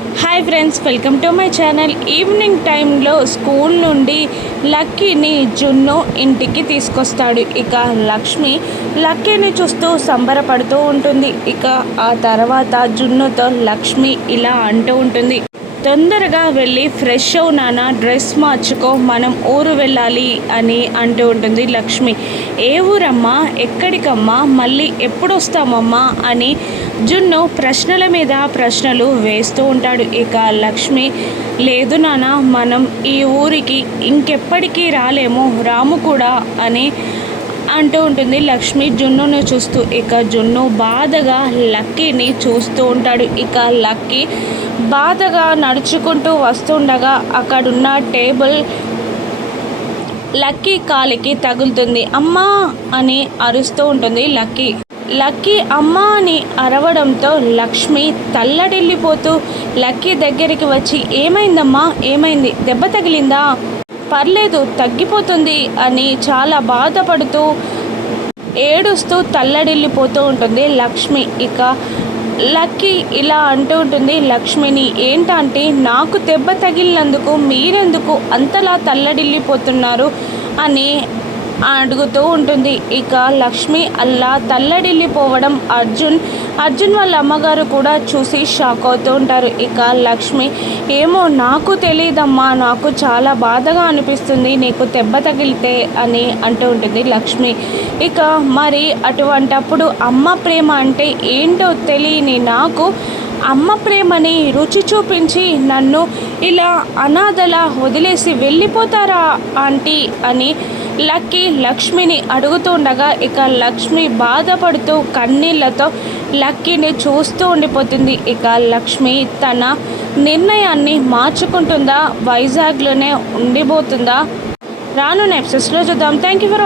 Hi friends, welcome to my channel. Evening టైంలో school నుండి లక్కీని జున్ను ఇంటికి తీసుకొస్తాడు. ఇక లక్ష్మి లక్కీని చూస్తూ సంబరపడుతూ ఉంటుంది. ఇక ఆ తర్వాత జున్నుతో లక్ష్మి ఇలా అంటూ ఉంటుంది, తొందరగా వెళ్ళి ఫ్రెష్ అవు నాన్న, డ్రెస్ మార్చుకో, మనం ఊరు వెళ్ళాలి అని అంటూ ఉంటుంది లక్ష్మి. ఏ ఊరమ్మా, ఎక్కడికమ్మా, మళ్ళీ ఎప్పుడు వస్తామమ్మా అని జున్ను ప్రశ్నల మీద ప్రశ్నలు వేస్తూ ఉంటాడు. ఇక లక్ష్మి, లేదు నాన్న, మనం ఈ ఊరికి ఇంకెప్పటికీ రాలేము, రాము కూడా అని అంటూ ఉంటుంది లక్ష్మి జున్నుని చూస్తూ. ఇక జున్ను బాధగా లక్కీని చూస్తూ ఉంటాడు. ఇక లక్కీ బాధగా నడుచుకుంటూ వస్తుండగా అక్కడున్న టేబుల్ లక్కీ కాలికి తగులుతుంది. అమ్మా అని అరుస్తూ ఉంటుంది లక్కీ. లక్కీ అమ్మా అని అరవడంతో లక్ష్మి తల్లడిల్లిపోతూ లక్కీ దగ్గరికి వచ్చి, ఏమైందమ్మా, ఏమైంది, దెబ్బ తగిలిందా, పర్లేదు తగ్గిపోతుంది అని చాలా బాధపడుతూ ఏడుస్తూ తల్లడిల్లిపోతూ ఉంటుంది లక్ష్మి. ఇక లక్కీ ఇలా అంటూ ఉంటుంది లక్ష్మిని, ఏంటంటే నాకు దెబ్బ తగిలినందుకు మీరెందుకు అంతలా తల్లడిల్లిపోతున్నారు అని అడుగుతూ ఉంటుంది. ఇక లక్ష్మి అలా తల్లడిల్లిపోవడం అర్జున్ వాళ్ళ అమ్మగారు కూడా చూసి షాక్ అవుతూ ఉంటారు. ఇక లక్ష్మి, ఏమో నాకు తెలియదమ్మా, నాకు చాలా బాధగా అనిపిస్తుంది నీకు దెబ్బ తగిలితే అని అంటూ ఉంటుంది లక్ష్మి. ఇక మరి అటువంటప్పుడు అమ్మ ప్రేమ అంటే ఏంటో తెలియని నాకు అమ్మ ప్రేమని రుచి చూపించి నన్ను ఇలా అనాథలా వదిలేసి వెళ్ళిపోతారా ఆంటీ అని లక్కీ లక్ష్మిని అడుగుతుండగా ఇక లక్ష్మి బాధపడుతూ కన్నీళ్లతో లక్కీని చూస్తూ ఉండిపోతుంది. ఇక లక్ష్మి తన నిర్ణయాన్ని మార్చుకుంటుందా, వైజాగ్లోనే ఉండిపోతుందా, రాను ఎపిసోడ్స్లో చూద్దాం. Thank you for